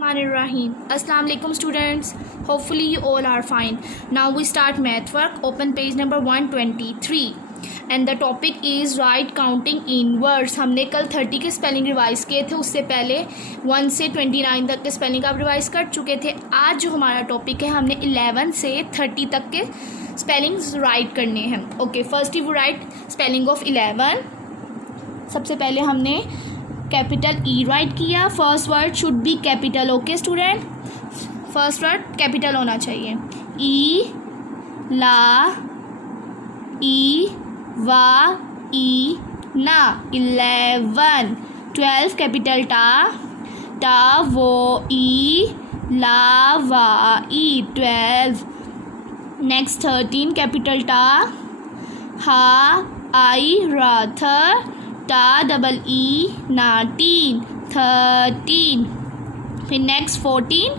Bismillahirrahmanirrahim. Assalamu alaikum students. Hopefully you all are fine. Now we start math work. Open page number 123 and the topic is write counting in words. हमने कल 30 के spelling revise किए थे, उससे पहले 1 से 29 तक के स्पेलिंग आप रिवाइज़ कर चुके थे। आज जो हमारा टॉपिक है हमने 11 से 30 तक के स्पेलिंग्स राइट करने हैं। Okay, first you right spelling of 11। सबसे पहले हमने कैपिटल ई राइट किया। First word should be capital. Okay student, first word capital होना चाहिए। ई ला ई वा ई ना 11। 12 कैपिटल टा वो ई ला वा ई 12। नेक्स्ट 13 कैपिटल हा आई रा टा डबल ई ना 13। फिर नेक्स्ट 14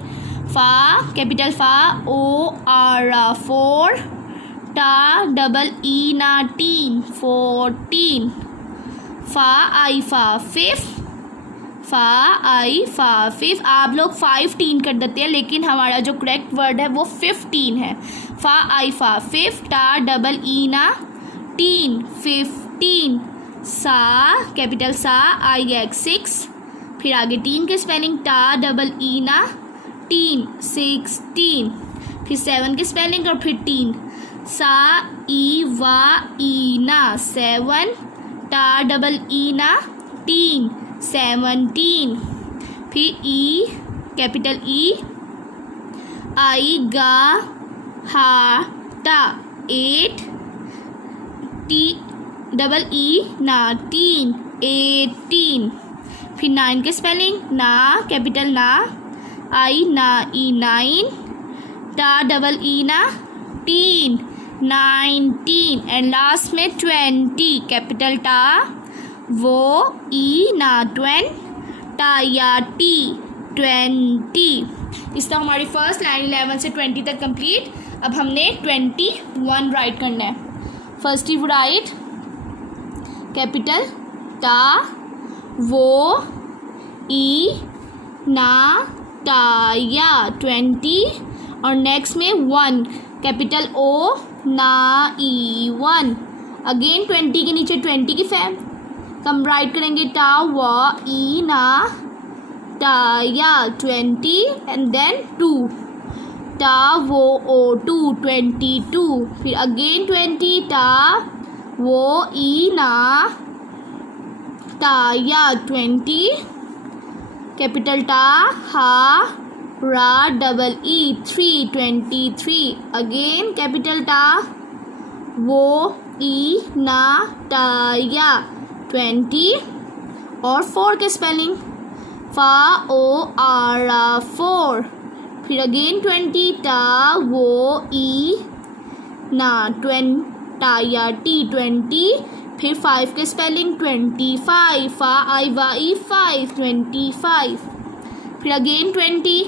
फा कैपिटल फा ओ आर 4 टा डबल ई ना 14। फा आई फा 5 फा आई फा 5। आप लोग 15 कर देते हैं लेकिन हमारा जो करेक्ट वर्ड है वो 15 है। फा आई फा 5 टा डबल ई ना 15। सा कैपिटल सा आई एक्स 6। फिर आगे 3 के स्पेलिंग टा डबल ई ना 16। फिर 7 के स्पेलिंग और फिर 3 सा ई वा ई ना 7 टा डबल ई ना 17। फिर ई कैपिटल ई आई गा हा टा 8 टी डबल ई ना 18। फिर 9 के स्पेलिंग ना कैपिटल ना आई ना ई 9 टा डबल ई ना 19। एंड लास्ट में 20 कैपिटल टा वो ई ना 20 टा या टी 20। इस तरह हमारी फर्स्ट लाइन 11 से 20 तक कंप्लीट। अब हमने 21 राइट करना है। फर्स्ट यू राइट कैपिटल टा वो ई ना टा या 20 और नेक्स्ट में 1 कैपिटल ओ ना ई 1। अगेन 20 के नीचे 20 की फैम हम राइट करेंगे टा व ई ना टा या 20 एंड देन 2 टा वो ओ 2 22। फिर अगेन 20 टा वो ई ना टा या 20 कैपिटल टा हा रा डबल ई 23। अगेन कैपिटल टा वो ई ना टा या 20 और 4 के स्पेलिंग फा ओ आर 4। फिर अगेन 20 टा वो ई ना 20 टा या टी 20। फिर 5 के स्पेलिंग 25 फा आई वा ई 5 25। फिर अगेन 20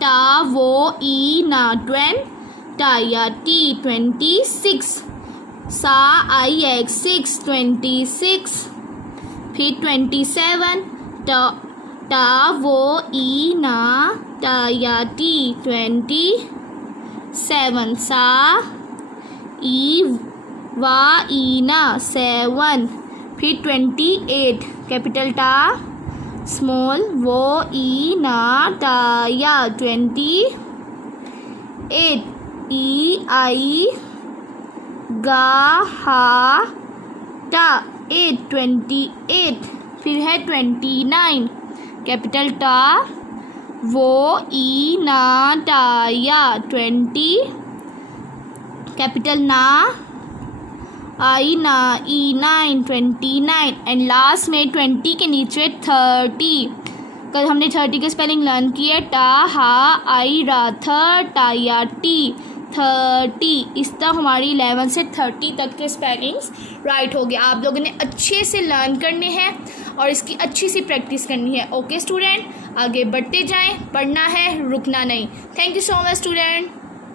टा वो ई ना 20 टा या टी 26 सा आई एक्स 6 26। फिर 27 टा वो ई ना टा या टी 27 सा ई वा ई ना 7। फिर 28 कैपिटल टा स्मॉल वो ई ना टा या 28 ई आई गा हा टा 28। फिर है 29 कैपिटल टा वो ई ना टा या 20 कैपिटल ना आई ना ई 9 29 एंड लास्ट में 20 के नीचे 30। कल हमने 30 के स्पेलिंग लर्न किए टा हा आई रा टा या टी 30। इस तरह हमारी 11 से 30 तक के स्पेलिंग्स राइट हो गए। आप लोगों ने अच्छे से लर्न करने हैं और इसकी अच्छी सी प्रैक्टिस करनी है। ओके स्टूडेंट, आगे बढ़ते जाएं, पढ़ना है, रुकना नहीं। Thank you so much student.